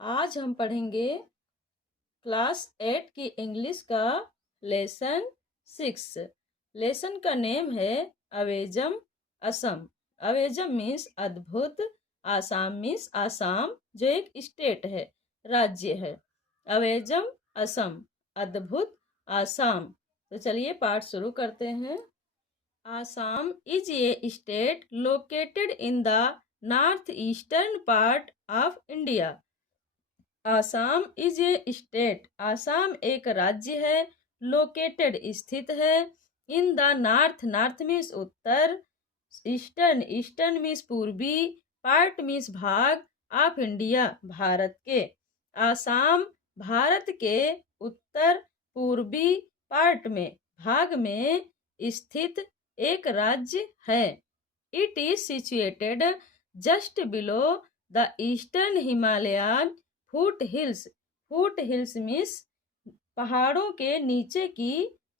आज हम पढ़ेंगे क्लास 8 की इंग्लिश का लेसन 6। लेसन का नेम है अवेजम असम। अवेजम मीन्स अद्भुत, आसाम मीन्स आसाम जो एक स्टेट है, राज्य है। अवेजम असम, अद्भुत आसाम। तो चलिए पाठ शुरू करते हैं। Assam is a state located in the north eastern part of India. Assam is a state, Assam एक राज्य है। लोकेटेड स्थित है। In the north, north means Uttar. Eastern, eastern means पूर्वी। पार्ट मीन्स भाग। ऑफ इंडिया, भारत के। आसाम भारत के उत्तर पूर्वी पार्ट में, भाग में स्थित एक राज्य है। It is situated just below the eastern Himalayan foot hills. Foot hills means पहाड़ों के नीचे की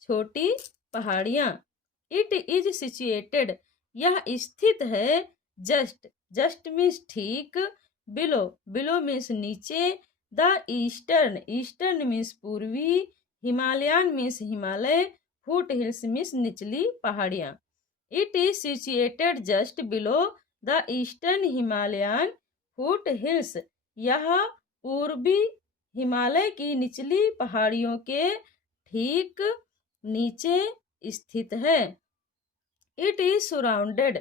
छोटी पहाड़ियाँ। इट इज सिचुएटेड, यह स्थित है। जस्ट, जस्ट मीन्स ठीक। बिलो, बिलो मीन्स नीचे। द ईस्टर्न, ईस्टर्न मीन्स पूर्वी। Himalayan means Himalaya. Foot hills means निचली पहाड़ियाँ। It is situated just below the eastern Himalayan foot hills, यह पूर्वी हिमालय की निचली पहाड़ियों के ठीक नीचे स्थित है। इट इज सराउंडेड,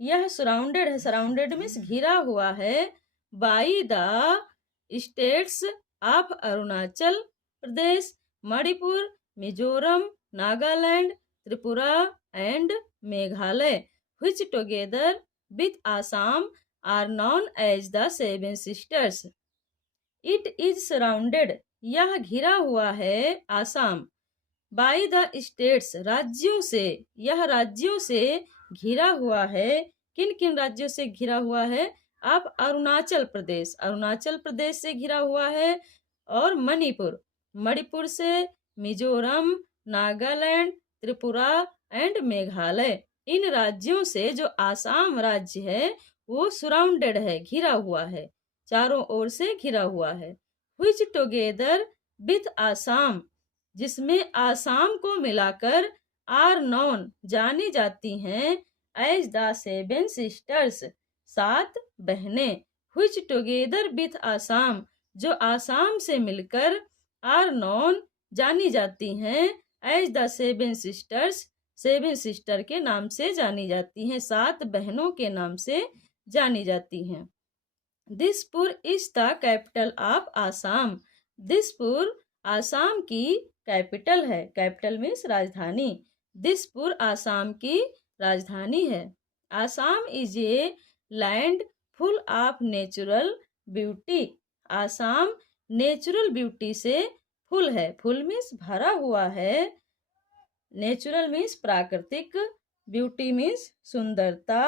यह सराउंडेड है, सराउंडेड मीन्स घिरा हुआ है। By the states of Arunachal Pradesh, Manipur, Mizoram, Nagaland, Tripura and Meghalaya, which together with Assam are known as the Seven Sisters. It is surrounded, यह घिरा हुआ है आसाम। बाई द स्टेट्स, राज्यों से, यह राज्यों से घिरा हुआ है। किन किन राज्यों से घिरा हुआ है? आप अरुणाचल प्रदेश, अरुणाचल प्रदेश से घिरा हुआ है। और मणिपुर, मणिपुर से। मिजोरम, नागालैंड, त्रिपुरा एंड मेघालय, इन राज्यों से जो आसाम राज्य है वो सराउंडेड है, घिरा हुआ है, चारों ओर से घिरा हुआ है। व्हिच टुगेदर विथ आसाम, जिसमें आसाम को मिलाकर आर नॉन, जानी जाती हैं। एज द सेवन सिस्टर्स, सात बहनें। व्हिच टुगेदर विथ आसाम, जो आसाम से मिलकर आर नॉन, जानी जाती हैं। As the seven sisters, seven sister के नाम से जानी जाती हैं, सात बहनों के नाम से जानी जाती हैं। Dispur is the capital of Assam, Dispur Assam की कैपिटल है। कैपिटल मीन्स राजधानी। दिसपुर आसाम की राजधानी है। Assam is a land full of natural beauty, Assam natural beauty से फुल है। फुल मीन्स भरा हुआ है। नेचुरल मीन्स प्राकृतिक, ब्यूटी मीन्स सुंदरता।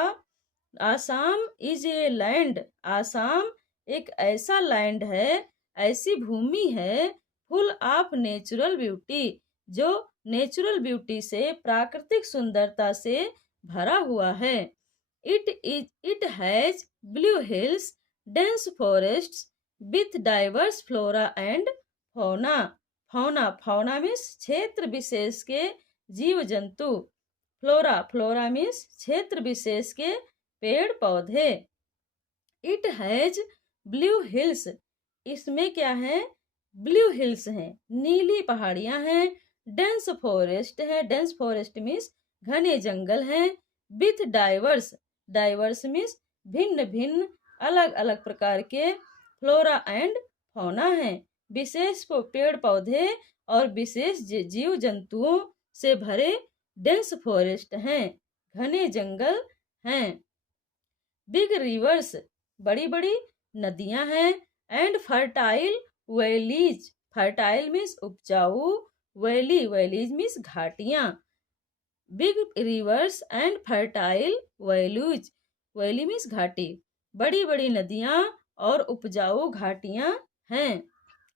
Assam is a land, Assam एक ऐसा लैंड है, ऐसी भूमि है। फुल ऑफ नेचुरल ब्यूटी, जो नेचुरल ब्यूटी से, प्राकृतिक सुंदरता से भरा हुआ है। It has blue hills, dense forests with diverse flora and fauna. Fauna, fauna means क्षेत्र विशेष के जीव जंतु। फ्लोरा, फ्लोरा मीन्स क्षेत्र विशेष के पेड़ पौधे। इट हैज ब्लू हिल्स, इसमें क्या है? ब्लू हिल्स हैं, नीली पहाड़ियां हैं। डेंस फॉरेस्ट है, डेंस फॉरेस्ट मीन्स घने जंगल हैं। विथ डाइवर्स, डाइवर्स मीन्स भिन्न भिन्न, अलग अलग प्रकार के। फ्लोरा एंड फौना है, विशेष पेड़ पौधे और विशेष जीव जंतुओं से भरे डेंस फॉरेस्ट हैं, घने जंगल हैं। बिग रिवर्स, बड़ी बड़ी नदियां हैं। And fertile valleys, fertile means उपजाऊ। वैली, वैलीज मीन्स घाटियां। Big rivers and fertile valleys, valley means घाटी। बड़ी बड़ी नदियां और उपजाऊ घाटियां हैं।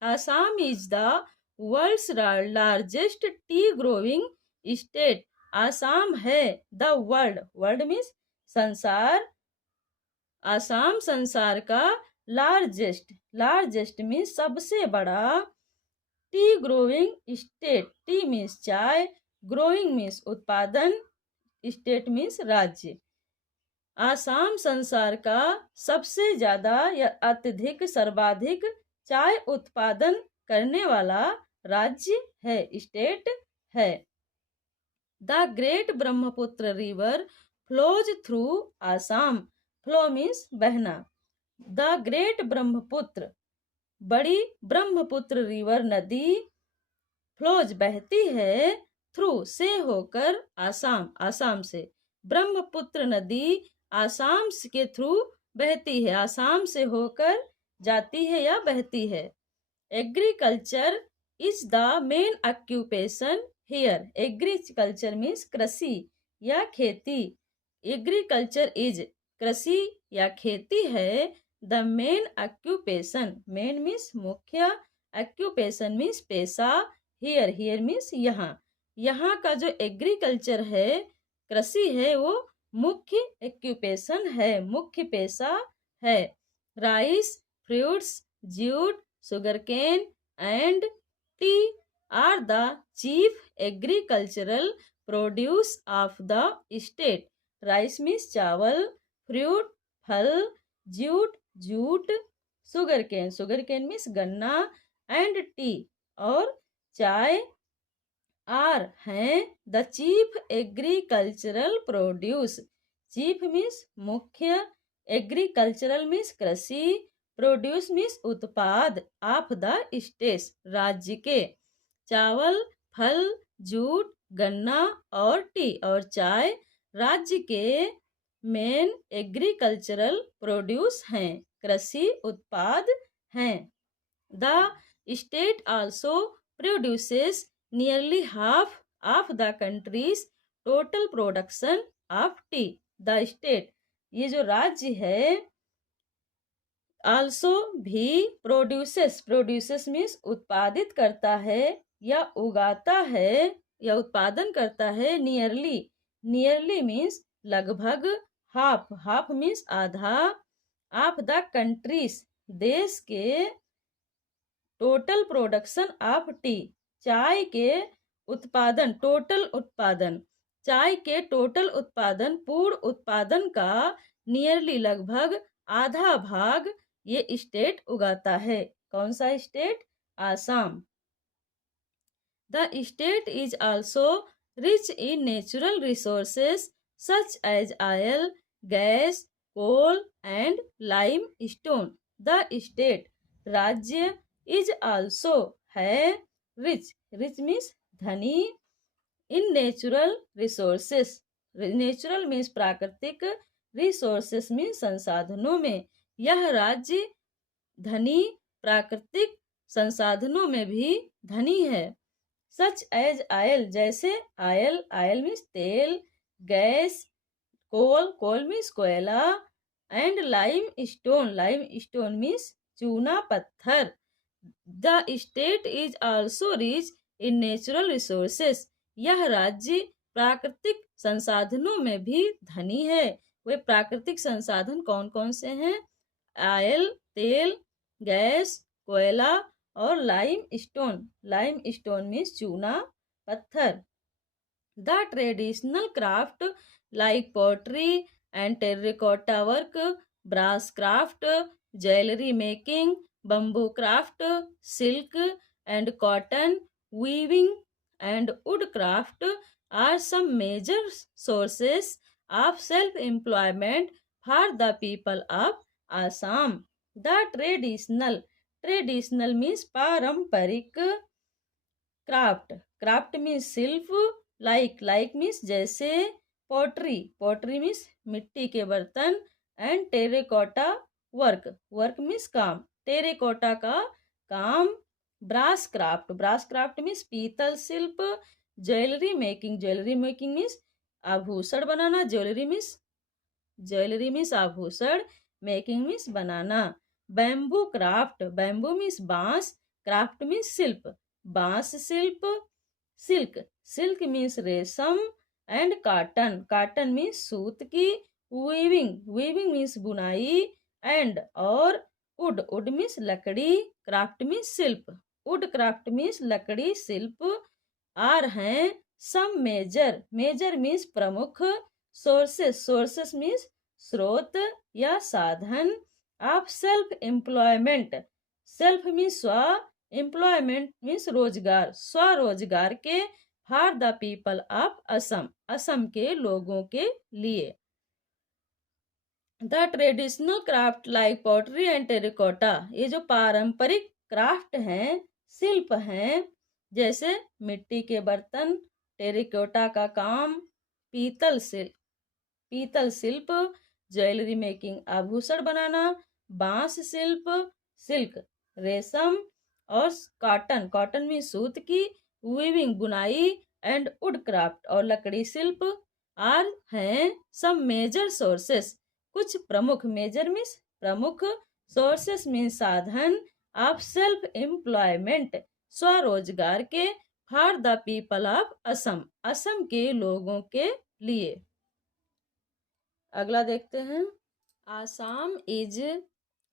Assam is the world's largest tea growing state, Assam है द वर्ल्ड, वर्ल्ड मीन्स संसार, आसाम संसार का लार्जेस्ट मीन्स सबसे बड़ा। T growing state, T means चाय, ग्रोइंग मीन्स उत्पादन, स्टेट मीन्स राज्य। आसाम संसार का सबसे ज्यादा या अत्यधिक सर्वाधिक चाय उत्पादन करने वाला राज्य है, स्टेट है। The great Brahmaputra river flows through Assam, flow means बहना। द ग्रेट ब्रह्मपुत्र, बड़ी ब्रह्मपुत्र रिवर नदी, फ्लोज बहती है, थ्रू से होकर, आसाम आसाम से। ब्रह्मपुत्र नदी आसाम के थ्रू बहती है, आसाम से होकर जाती है या बहती है। Agriculture is the main occupation here, agriculture means कृषि या खेती। एग्रीकल्चर इज कृषि या खेती है। The main occupation, main means मुख्य, ऑक्यूपेशन मीन्स पेशा, हियर हियर मीन्स यहाँ। यहाँ का जो एग्रीकल्चर है, कृषि है, वो मुख्य ऑक्यूपेशन है, मुख्य पेशा है। Rice, fruits, jute, sugarcane and T R the chief agricultural produce of the state. Rice means चावल, फ्रूट फल, जूट जूट, सुगरकेन मीन्स गन्ना, एंड टी और चाय आर हैं the chief agricultural produce. Chief means मुख्य, एग्रीकल्चरल मीन्स कृषि, produce means उत्पाद, of the states राज्य के। चावल, फल, जूट, गन्ना और टी और चाय राज्य के मेन एग्रीकल्चरल प्रोड्यूस हैं, कृषि उत्पाद हैं। The state also produces nearly half of the country's total production of tea. The state, ये जो राज्य है, also भी प्रोड्यूसेस मीन्स उत्पादित करता है या उगाता है या उत्पादन करता है। नियरली मीन्स लगभग, हाफ मीन्स आधा, ऑफ द कंट्रीज देश के, टोटल प्रोडक्शन ऑफ टी चाय के उत्पादन, टोटल उत्पादन, चाय के टोटल उत्पादन, पूर्ण उत्पादन का नियरली लगभग आधा भाग ये स्टेट उगाता है। कौन सा state? Assam. The state is also rich in natural resources such as oil, gas, coal and limestone. The state, राज्य, इज आल्सो है, रिच मीन्स धनी, in natural resources, natural means प्राकृतिक, रिसोर्सेस मीन्स संसाधनों में। यह राज्य धनी, प्राकृतिक संसाधनों में भी धनी है। सच एज ऑयल, जैसे ऑयल मीन्स तेल, गैस, कोल मीन्स कोयला, एंड लाइम स्टोन मीन्स चूना पत्थर। The state is also rich in natural resources, यह राज्य प्राकृतिक संसाधनों में भी धनी है। वे प्राकृतिक संसाधन कौन कौन से हैं? ऑयल, तेल, गैस, कोयला और लाइम स्टोन मीन्स चूना पत्थर। The traditional craft like pottery and terracotta work, brass craft, jewellery making, bamboo craft, silk and cotton weaving and wood craft are some major sources of self-employment for the people of Assam. The traditional means पारंपरिक, craft means शिल्प, like means जैसे, pottery means मिट्टी के बर्तन, and terracotta work means काम, terracotta का काम। Brass craft means पीतल शिल्प। ज्वेलरी मेकिंग मीन्स आभूषण बनाना, ज्वेलरी मीन्स आभूषण, मेकिंग मीन्स बनाना। बैम्बू मीन्स बांस, क्राफ्ट मीन्स शिल्प, बांस शिल्प। सिल्क मीन्स रेशम, एंड काटन मीन्स सूत की। वीविंग मीन्स बुनाई, एंड और वुड मीन्स लकड़ी, क्राफ्ट मीन्स शिल्प। वुड क्राफ्ट मीन्स लकड़ी शिल्प। आर हैं सम मेजर मीन्स प्रमुख। सोर्सेस मीन्स स्रोत या साधन। आप सेल्फ मीन्स स्व, एम्प्लॉयमेंट मीन्स रोजगार, स्वरोजगार के। For the people of Assam के लोगों के लिए। The traditional craft like pottery and terracotta, ये जो पारंपरिक क्राफ्ट हैं, शिल्प हैं, जैसे मिट्टी के बर्तन, टेरिकोटा का काम, पीतल शिल्प, ज्वेलरी मेकिंग आभूषण बनाना, बांस शिल्प, सिल्क रेशम, और कॉटन में सूत की, वीविंग बुनाई, एंड वुड क्राफ्ट और लकड़ी शिल्प। आर हैं सब मेजर सोर्सेस, कुछ प्रमुख, मेजर मीन्स प्रमुख, सोर्सेस मीन्स साधन, ऑफ सेल्फ एम्प्लॉयमेंट स्वरोजगार के, for the people of Assam के लोगों के लिए। अगला देखते हैं। Assam is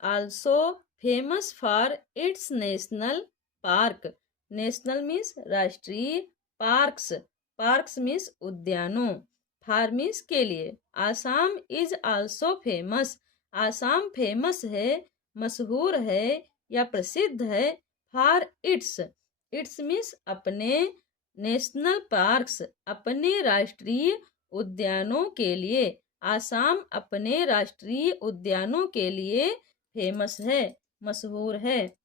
also famous for its national park. National means राष्ट्रीय, पार्क्स मीन्स उद्यानों, फॉर मीन्स के लिए। Assam is also famous, Assam famous है, मशहूर है या प्रसिद्ध है। फॉर इट्स मीन्स अपने, नेशनल पार्क्स अपने राष्ट्रीय उद्यानों के लिए। आसाम अपने राष्ट्रीय उद्यानों के लिए फेमस है, मशहूर है।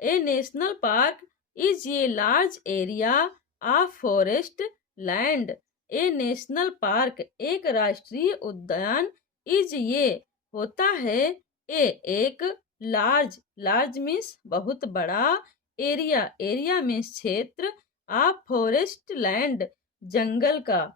A national park is a large area of forest land. A national park एक राष्ट्रीय उद्यान, इज ये होता है, एक लार्ज मीन्स बहुत बड़ा, एरिया मीन्स क्षेत्र, ऑफ फॉरेस्ट लैंड जंगल का।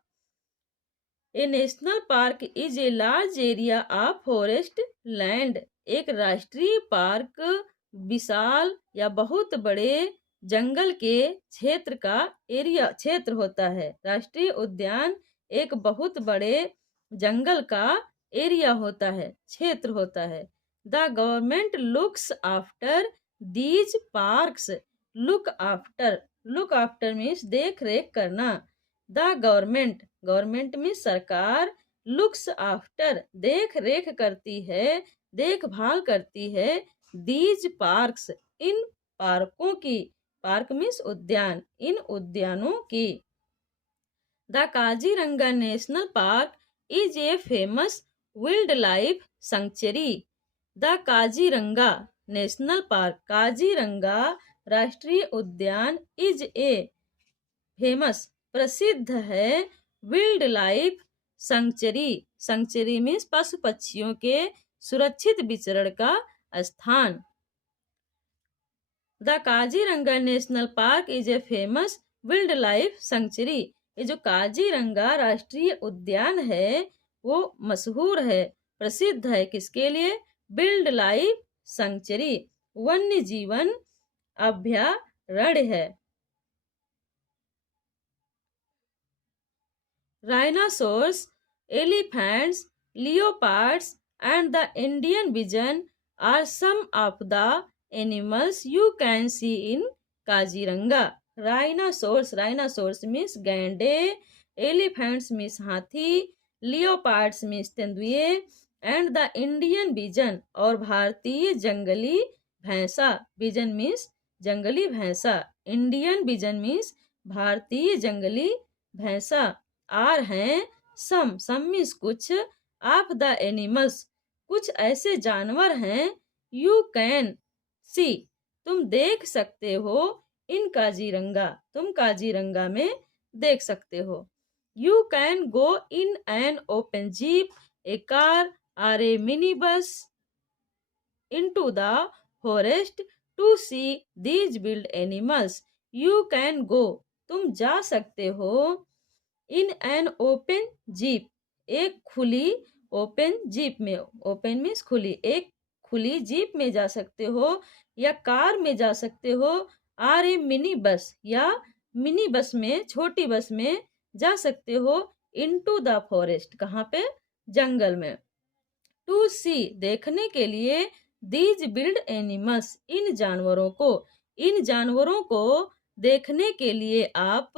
A national park is a large area of forest land, एक राष्ट्रीय पार्क विशाल या बहुत बड़े जंगल के क्षेत्र का क्षेत्र होता है। राष्ट्रीय उद्यान एक बहुत बड़े जंगल का एरिया होता है, क्षेत्र होता है। The government looks after these parks. Look after means देख रेख करना। द गवर्नमेंट मीन्स सरकार, लुक्स आफ्टर देख रेख करती है, देखभाल करती है, दीज पार्क्स इन पार्कों की, पार्क मीन्स उद्यान, इन उद्यानों की। The Kaziranga national park is a famous wild life sanctuary. The Kaziranga national park, Kaziranga राष्ट्रीय उद्यान, इज ए फेमस प्रसिद्ध है, वाइल्ड लाइफ सेंचुरी मीन्स पशु पक्षियों के सुरक्षित विचरण का स्थान। The Kaziranga national park is a famous wild life sanctuary. ये जो काजीरंगा राष्ट्रीय उद्यान है वो मशहूर है, प्रसिद्ध है, किसके लिए? वाइल्ड लाइफ सेंचुरी, वन्य जीवन अभयारण्य है। Rhinoceros, elephants, leopards, and the Indian pigeon are some of the animals you can see in Kaziranga. Rhinoceros means गैंडे, elephants means हाथी, leopards means तेंदुए, and the Indian pigeon और भारतीय जंगली भैंसा, pigeon means जंगली भैंसा, Indian pigeon means भारतीय जंगली भैंसा। आर हैं सम मीन्स कुछ, ऑफ द एनिमल्स कुछ ऐसे जानवर हैं, यू कैन सी तुम देख सकते हो, इन काजीरंगा तुम काजीरंगा में देख सकते हो। You can go in an open jeep, a car और a mini bus into the forest to see these wild animals. You can go तुम जा सकते हो, इन एन ओपन जीप एक खुली, ओपन जीप में, ओपन मीन्स खुली, एक खुली जीप में जा सकते हो, या कार में जा सकते हो, आर ए मिनी बस या मिनी बस में, छोटी बस में जा सकते हो, इनटू द फॉरेस्ट कहाँ पे? जंगल में। टू सी देखने के लिए, दीज बिल्ड एनिमल्स, इन जानवरों को देखने के लिए आप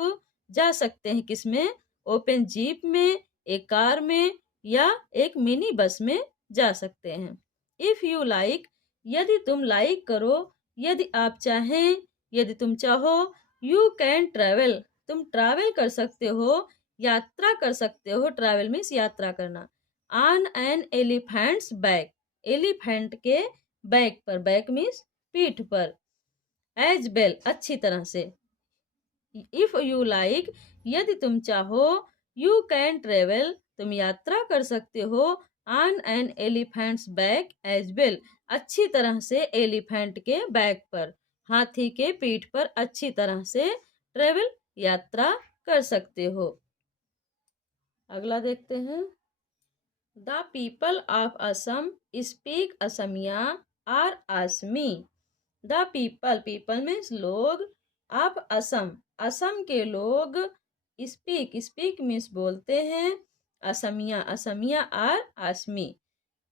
जा सकते हैं किसमें, ओपन जीप में, एक कार में या एक मिनी बस में जा सकते हैं। इफ यू लाइक, यदि तुम लाइक करो, यदि आप चाहें, यदि तुम चाहो, यू कैन ट्रेवल, तुम ट्रैवल कर सकते हो, यात्रा कर सकते हो, ट्रैवल मीन्स यात्रा करना, on an elephant's back, elephant के बैक पर, बैक मीन्स पीठ पर, एज वेल अच्छी तरह से। इफ यू लाइक, यदि तुम चाहो, यू कैन ट्रेवल, तुम यात्रा कर सकते हो, on an elephant's back as well, अच्छी तरह से एलिफेंट के बैक पर, हाथी के पीठ पर अच्छी तरह से ट्रेवल यात्रा कर सकते हो। अगला देखते हैं। The people of Assam speak Assamese or Assamese. The people means लोग, ऑफ असम, असम के लोग, स्पीक मीन्स बोलते हैं, असमिया आर आसमी,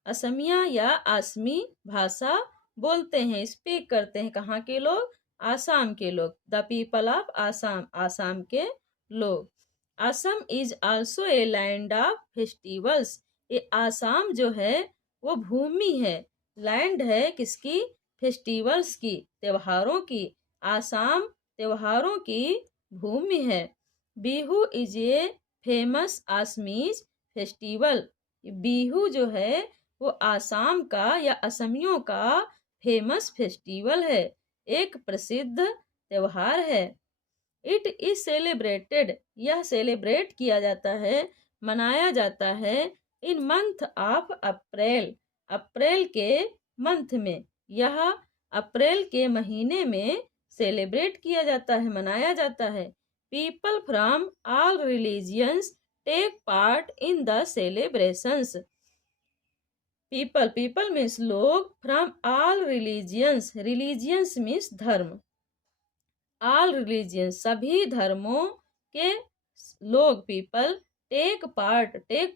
असमिया या आसमी भाषा बोलते हैं, स्पीक करते हैं। कहाँ के लोग, आसाम के लोग। The people of Assam, Assam के लोग। Assam is also a land of festivals, ये आसाम जो है वो भूमि है, लैंड है किसकी, फेस्टिवल्स की, त्योहारों की। आसाम त्योहारों की भूमि है। Bihu is a famous आसमीज festival, Bihu जो है वो आसाम का या असमियों का फेमस फेस्टिवल है, एक प्रसिद्ध त्योहार है। इट इज सेलिब्रेटेड, यह सेलिब्रेट किया जाता है, मनाया जाता है, इन मंथ ऑफ अप्रैल, अप्रैल के मंथ में, यह अप्रैल के महीने में सेलिब्रेट किया जाता है, मनाया जाता है। People from all religions take part in the celebrations. People means लोग, from all religions, religions means धर्म, ऑल रिलीजियन सभी धर्मों के लोग, पीपल, टेक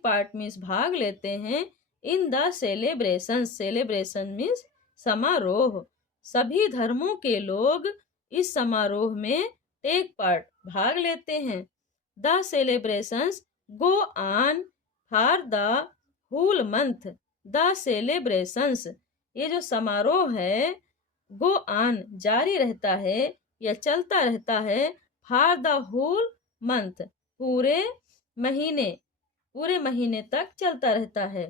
पार्ट मीन्स भाग लेते हैं, in the celebration, celebration means समारोह, सभी धर्मों के लोग इस समारोह में टेक पार्ट भाग लेते हैं। The celebrations go on for the whole month, the celebrations, ये जो समारोह है, गो ऑन जारी रहता है या चलता रहता है, फॉर द होल मंथ, पूरे महीने तक चलता रहता है।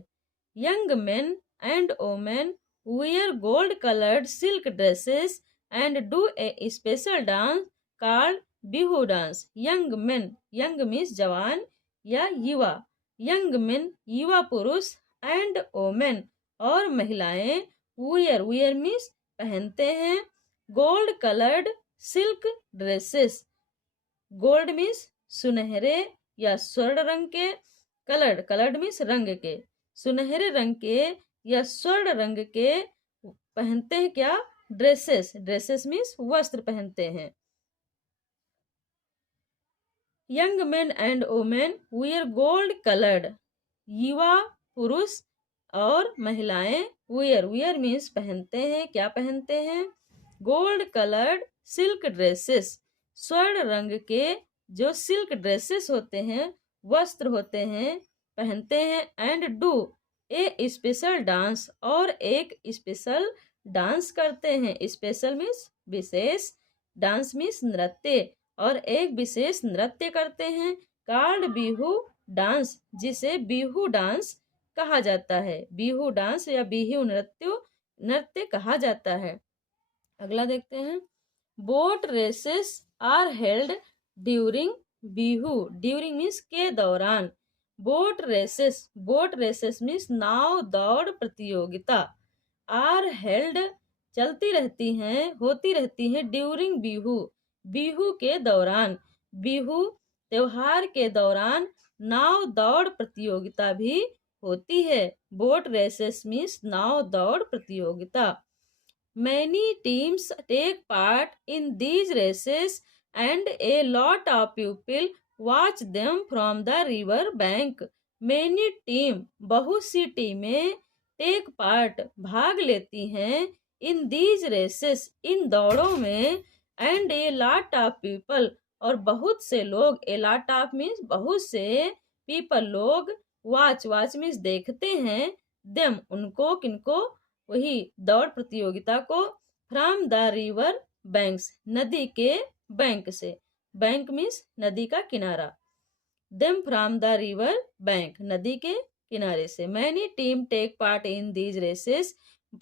Young men and women wear gold colored silk dresses and do a special dance called Bihu dance. Young main, young means जवान या युवा, यंग मेन युवा पुरुष, एंड वोमेन और महिलाएं, wear मीन्स पहनते हैं, gold coloured silk dresses, gold means सुनहरे या स्वर्ण रंग के, कलर्ड मीन्स रंग के, सुनहरे रंग के या स्वर्ण रंग के पहनते हैं क्या, ड्रेसेस मीन्स वस्त्र पहनते हैं। Young men and women wear gold coloured, युवा पुरुष और महिलाएं वेयर मीन्स पहनते हैं, क्या पहनते हैं, गोल्ड कलर्ड सिल्क ड्रेसेस, स्वर्ण रंग के जो सिल्क ड्रेसेस होते हैं, वस्त्र होते हैं, पहनते हैं, and do a special dance, और एक स्पेशल डांस करते हैं, स्पेशल मीन्स विशेष, डांस मीन्स नृत्य, और एक विशेष नृत्य करते हैं, कॉल्ड बिहू डांस, जिसे बिहू डांस कहा जाता है, बिहू डांस या बिहू नृत्य कहा जाता है। अगला देखते हैं। Boat races are held during Bihu, during means के दौरान, बोट रेसेस मीन्स नाव दौड़ प्रतियोगिता, आर हेल्ड चलती रहती हैं, होती रहती हैं, ड्यूरिंग बिहू के दौरान, बिहू त्योहार के दौरान नाव दौड़ प्रतियोगिता भी होती है। बोट रेसेस मीन्स नाव दौड़ प्रतियोगिता। Many teams take part in these races and a lot of people watch them from the river bank. Many team बहुत सी टीमें टेक पार्ट भाग लेती हैं, इन दीज रेसेस इन दौड़ों में, and a lot of people और बहुत से लोग, ए लॉट ऑफ मीन्स बहुत से, पीपल लोग, वाच मीन्स देखते हैं, देम उनको, किनको, वही दौड़ प्रतियोगिता को, फ्रॉम द रिवर बैंक्स नदी के बैंक से, बैंक मीन्स नदी का किनारा, them from the river bank नदी के किनारे से। Many team take part in these races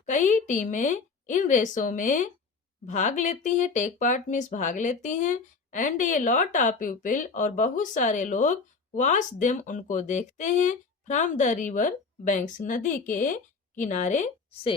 कई टीमें इन रेसों में भाग लेती हैं, टेक पार्ट मीन्स भाग लेती हैं, and a lot of people और बहुत सारे लोग, वॉच देम उनको देखते हैं, फ्रॉम द रिवर बैंक्स नदी के किनारे से।